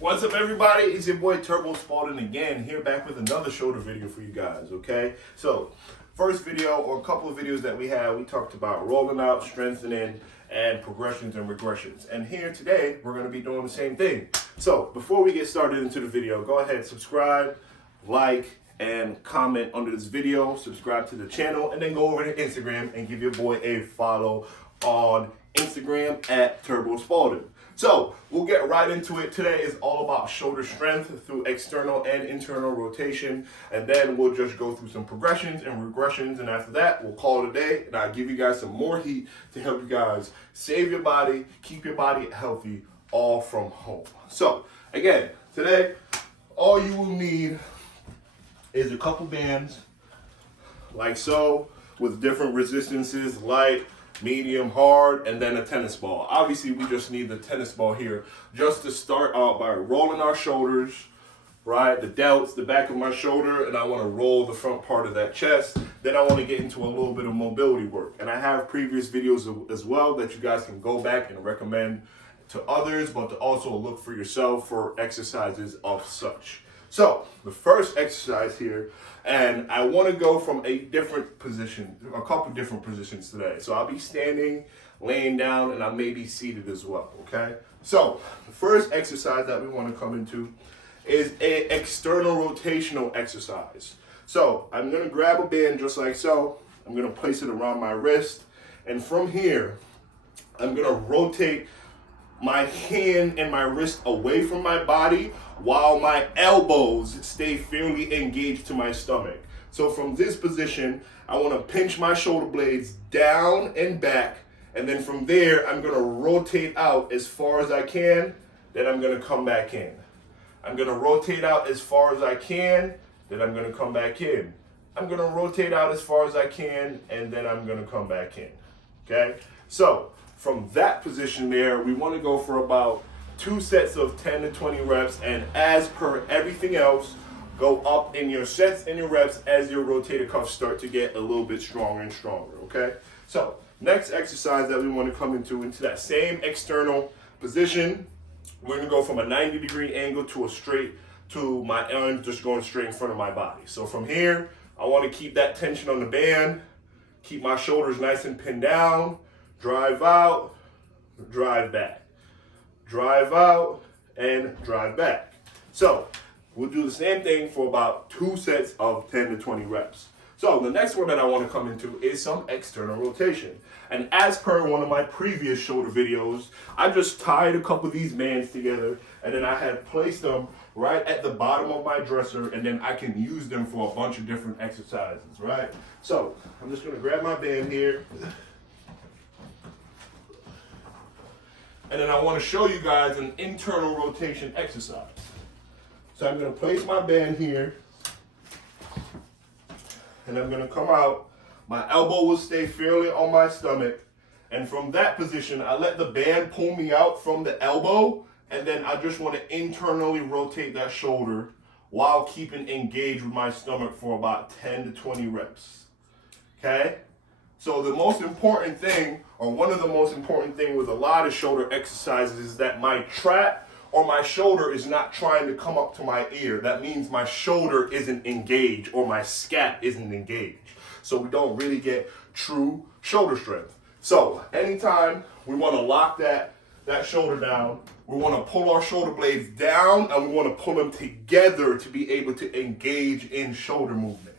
What's up, everybody? It's your boy Turbo Spalding again, here back with another shoulder video for you guys, okay? So, first video, or a couple of videos that we had, we talked about rolling out, strengthening, and progressions and regressions. And here today, we're going to be doing the same thing. So, before we get started into the video, go ahead, subscribe, like, and comment under this video, subscribe to the channel, and then go over to Instagram and give your boy a follow on Instagram at Turbo Spalding. So we'll get right into it. Today is all about shoulder strength through external and internal rotation, and then we'll just go through some progressions and regressions, and after that we'll call it a day, and I'll give you guys some more heat to help you guys save your body, keep your body healthy, all from home. So again, today all you will need is a couple bands like so, with different resistances, light, medium, hard, and then a tennis ball. Obviously, we just need the tennis ball here just to start out by rolling our shoulders, right? The delts, the back of my shoulder, and I want to roll the front part of that chest. Then I want to get into a little bit of mobility work. And I have previous videos as well that you guys can go back and recommend to others, but to also look for yourself for exercises of such. So the first exercise here, and I want to go from a different position, a couple different positions today. So I'll be standing, laying down, and I may be seated as well, okay? So the first exercise that we want to come into is an external rotational exercise. So I'm going to grab a band just like so. I'm going to place it around my wrist, and from here, I'm going to rotate my hand and my wrist away from my body while my elbows stay fairly engaged to my stomach. So from this position, I want to pinch my shoulder blades down and back, and then from there, I'm going to rotate out as far as I can, then I'm going to come back in. I'm going to rotate out as far as I can, then I'm going to come back in. I'm going to rotate out as far as I can, and then I'm going to come back in, okay? So from that position there, we want to go for about 2 sets of 10 to 20 reps, and as per everything else, go up in your sets and your reps as your rotator cuffs start to get a little bit stronger and stronger, okay? So next exercise that we want to come into that same external position, we're going to go from a 90-degree angle to my arms just going straight in front of my body. So from here, I want to keep that tension on the band, keep my shoulders nice and pinned down, drive out, drive back. Drive out, and drive back. So we'll do the same thing for about 2 sets of 10 to 20 reps. So the next one that I want to come into is some external rotation. And as per one of my previous shoulder videos, I just tied a couple of these bands together, and then I had placed them right at the bottom of my dresser, and then I can use them for a bunch of different exercises, right? So I'm just going to grab my band here. And then I want to show you guys an internal rotation exercise. So I'm going to place my band here, and I'm going to come out. My elbow will stay fairly on my stomach, and from that position, I let the band pull me out from the elbow, and then I just want to internally rotate that shoulder while keeping engaged with my stomach for about 10 to 20 reps. Okay? So the most important thing, or one of the most important thing with a lot of shoulder exercises, is that my trap or my shoulder is not trying to come up to my ear. That means my shoulder isn't engaged or my scap isn't engaged. So we don't really get true shoulder strength. So anytime we want to lock that shoulder down, we want to pull our shoulder blades down, and we want to pull them together to be able to engage in shoulder movement.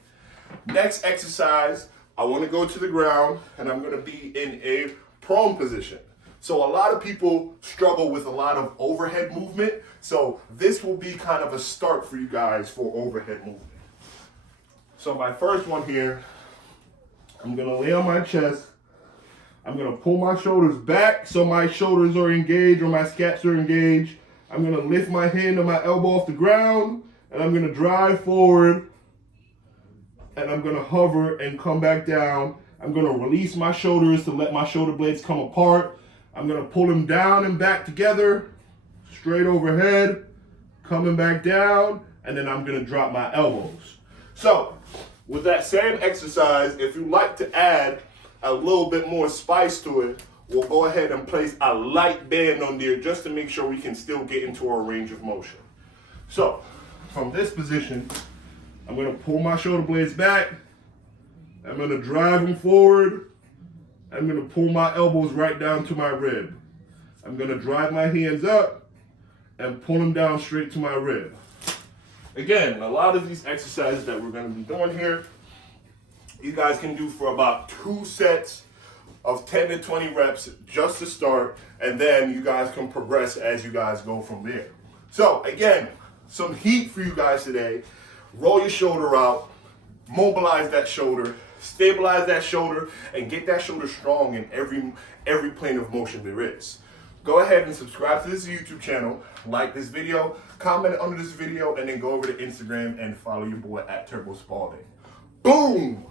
Next exercise, I want to go to the ground, and I'm going to be in a prone position. So a lot of people struggle with a lot of overhead movement. So this will be kind of a start for you guys for overhead movement. So my first one here, I'm going to lay on my chest. I'm going to pull my shoulders back so my shoulders are engaged or my scaps are engaged. I'm going to lift my hand and my elbow off the ground, and I'm going to drive forward. And I'm going to hover and come back down. I'm going to release my shoulders to let my shoulder blades come apart. I'm going to pull them down and back together, straight overhead, coming back down, and then I'm going to drop my elbows. So with that same exercise, if you like to add a little bit more spice to it, we'll go ahead and place a light band on there just to make sure we can still get into our range of motion. So, from this position, I'm going to pull my shoulder blades back. I'm going to drive them forward. I'm going to pull my elbows right down to my rib. I'm going to drive my hands up and pull them down straight to my rib. Again, a lot of these exercises that we're going to be doing here, you guys can do for about 2 sets of 10 to 20 reps just to start, and then you guys can progress as you guys go from there. So again, some heat for you guys today. Roll your shoulder out, mobilize that shoulder, stabilize that shoulder, and get that shoulder strong in every plane of motion there is. Go ahead and subscribe to this YouTube channel, like this video, comment under this video, and then go over to Instagram and follow your boy at Turbo Spalding. Boom!